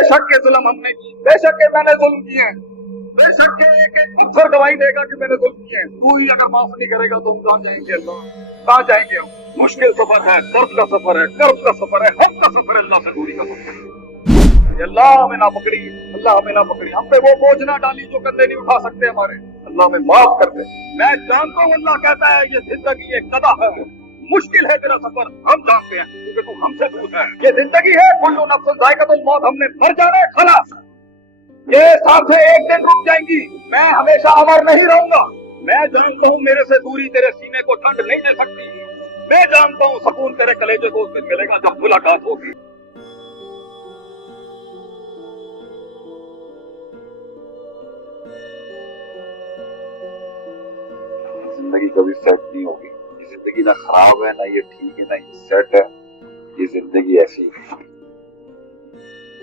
बेशक के जुल्म हमने की, बेशक के मैंने जुल्म किए हैं, बेशक के एक अफसर गवाही देगा कि मैंने जुल्म किए हैं। तू ही अगर माफ नहीं करेगा तो हम कहाँ जाएंगे अल्लाह, कहाँ जाएंगे हम? मुश्किल सफर है, दर्द का सफर है, कर्ब का सफर है, हम का सफर है, अल्लाह से दूरी का सफर है। अल्लाह हमें ना पकड़ी, अल्लाह हमें ना पकड़ी, हम पे वो बोझ ना डाली जो कंधे नहीं उठा सकते हमारे। अल्लाह हमें माफ कर दे। मैं जानता हूँ अल्लाह कहता है ये जिंदगी एक कदा है, मुश्किल है तेरा सफर, हम जानते हैं क्योंकि तू हमसे दूर है। ये जिंदगी है, कुल्लू नफ्स जायकातुल मौत, हमने मर जाना है, खलास। ये सांसें एक दिन रुक जाएंगी, मैं हमेशा अमर नहीं रहूंगा। मैं जानता हूँ मेरे से दूरी तेरे सीने को ठंड नहीं दे सकती। मैं जानता हूँ सुकून तेरे कलेजे को उस दिन मिलेगा जब मुलाकात होगी। जिंदगी कभी सेट नहीं होगी, ये जिंदगी ना खराब है, ना ये ठीक है, ना ये सेट है, ये जिंदगी ऐसी है।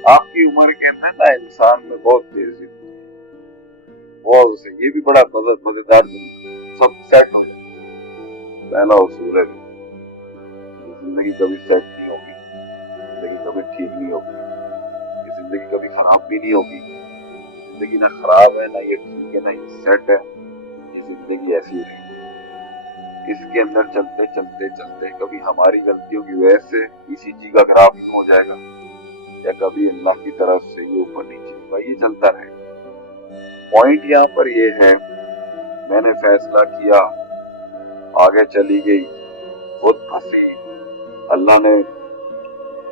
आपकी उम्र के अंदर ना इंसान में बहुत तेजी होती है, बहुत उसे ये भी बड़ा मजेदार सब सेट हो जाए। पहला उसूल है जिंदगी कभी सेट नहीं होगी, जिंदगी कभी ठीक नहीं होगी, ये जिंदगी कभी खराब भी नहीं होगी। जिंदगी ना खराब है, ना ये ठीक है, ना ये सेट है, ये जिंदगी ऐसी रहेगी। इसके अंदर चलते चलते चलते कभी हमारी गलतियों की वजह से ECG का खराब हो जाएगा, या कभी अल्लाह की तरफ से ये ऊपर नीचे होगा, ये चलता रहेगा। पॉइंट यहाँ पर ये है, मैंने फैसला किया, आगे चली गई, खुद फंसी, अल्लाह ने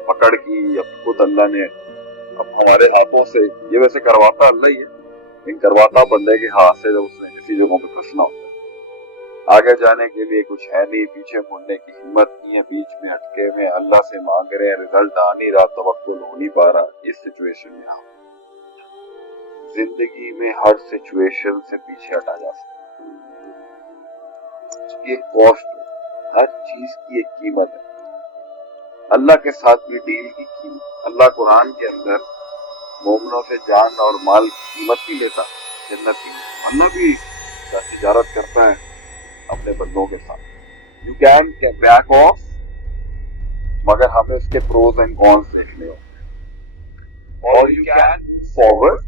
पकड़ की, या खुद अल्लाह ने अब हमारे हाथों से, ये वैसे करवाता अल्लाह ही है, लेकिन करवाता बंदे के हाथ से, जब उसने ऐसी जगहों पे फंसना होता है। आगे जाने के लिए कुछ है नहीं, पीछे मुड़ने की हिम्मत नहीं है, बीच में अटके हुए, अल्लाह से मांग रहे हैं, रिजल्ट आ नहीं रहा, तवक्कुल हो नहीं पा रहा। इस सिचुएशन में हम जिंदगी में हर सिचुएशन से पीछे हटा जा सकते हैं। एक कॉस्ट, हर चीज की एक कीमत है। अल्लाह के साथ भी डील की कीमत, अल्लाह कुरान के अंदर मोमिनों से जान और माल की कीमत भी लेता, जन्नत की। अल्लाह भी तिजारत करता है अपने बंदों के साथ। यू कैन बैक ऑफ, मगर हमें उसके प्रोज एंड कॉन्स देखने होंगे, और यू कैन फॉरवर्ड।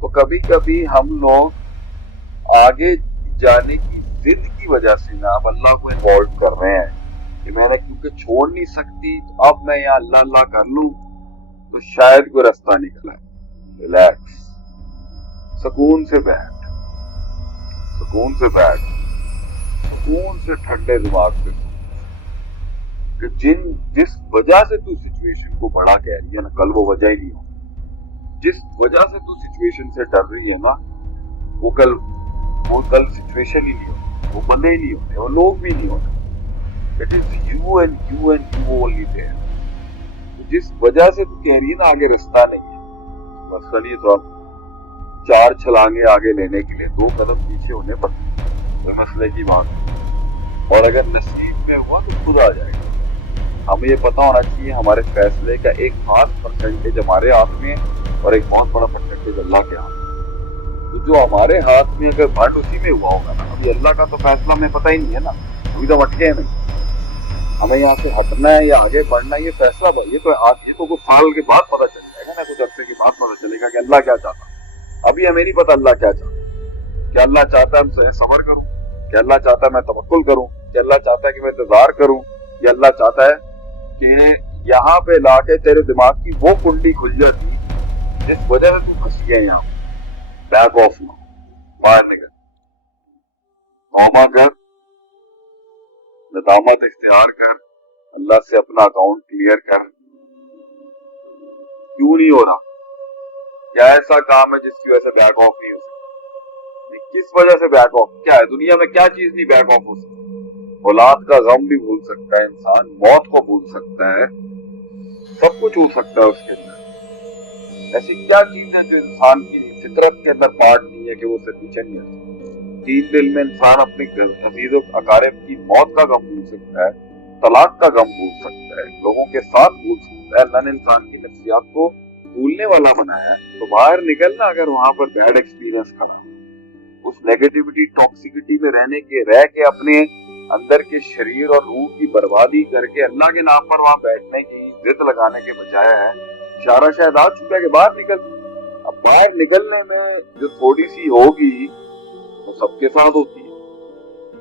तो कभी कभी हम लोग आगे जाने की जिद की वजह से ना अब अल्लाह को इन्वॉल्व कर रहे हैं कि मैंने क्योंकि छोड़ नहीं सकती, तो अब मैं यहाँ अल्लाह अल्लाह कर लूं तो शायद कोई रास्ता निकला है। रिलैक्स, सुकून से बैठ, सुकून से बैठ, सुकून से ठंडे दिमाग से कि जिस वजह से तू सिचुएशन को बड़ा कह रही है ना, कल वो वजह ही नहीं हो। जिस वजह से तू सिचुएशन से डर रही है ना, वो कल सिचुएशन ही नहीं हो, वो बंदे ही नहीं होते, वो लोग भी नहीं होते। It is you and you and you only there. जिस वजह से तू कह रही है ना आगे रास्ता नहीं है, मसलन ये तो 4 छलांगे आगे लेने के लिए 2 कदम पीछे होने पड़ते, तो मसले की बात। और अगर नसीब में हुआ तो खुद आ जाएगा। हमें ये पता होना चाहिए हमारे फैसले का एक खास परसेंटेज हमारे हाथ में है और एक बहुत बड़ा परसेंटेज अल्लाह के हाथ में। तो जो हमारे हाथ में अगर बट उसी में हुआ होगा ना, अभी अल्लाह का तो फैसला हमें पता ही नहीं है ना, अभी तो अटके हैं नहीं। हमें यहाँ से हटना है या आगे बढ़ना है, ये फैसला ये तो कुछ साल के बाद पता चल जाएगा ना, कुछ अरसे के बाद पता चलेगा कि अल्लाह क्या चाहता। अभी हमें नहीं पता अल्लाह क्या चाहता। क्या अल्लाह चाहता है हम सबर करूं, क्या अल्लाह चाहता है मैं तवक्कुल करूं, क्या अल्लाह चाहता है कि मैं इंतजार करूं, या अल्लाह चाहता है कि यहाँ पे लाके तेरे दिमाग की वो कुंडी खुल जाती जिस वजह से तू फंस गया। यहाँ बैक ऑफ ना, बाहर निकल, तौबा कर, नदामत इख्तियार कर, अल्लाह से अपना अकाउंट क्लियर कर। क्यों नहीं हो रहा? क्या ऐसा काम है जिसकी वजह से बैक ऑफ नहीं हो सकती? किस वजह से बैक ऑफ? क्या है दुनिया में, क्या चीज नहीं बैक ऑफ हो सकती? औलाद का गम भी भूल सकता है इंसान, मौत को भूल सकता है, सब कुछ हो सकता है उसके अंदर। ऐसी क्या चीज है जो इंसान की फितरत के अंदर पार्ट नहीं है कि वो उससे पीछे नहीं है? 3 दिल में इंसान अपने अजीजों अकारिब की मौत का गम भूल सकता है, तलाक का गम भूल सकता है, लोगों के साथ भूल सकता है। अल्लाह ने इंसान की नफ्सियात को भूलने वाला बनाया है। तो बाहर निकलना, अगर वहां पर बैड एक्सपीरियंस खड़ा, उस नेगेटिविटी टॉक्सिसिटी में रह के अपने अंदर के शरीर और रूह की बर्बादी करके अल्लाह के नाम पर वहां बैठने की जिद लगाने के बजाय है इशारा शायद आ चुका है कि बाहर निकल। अब बाहर निकलने में जो थोड़ी सी होगी वो सबके साथ होती है।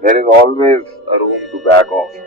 There is always a room to back off.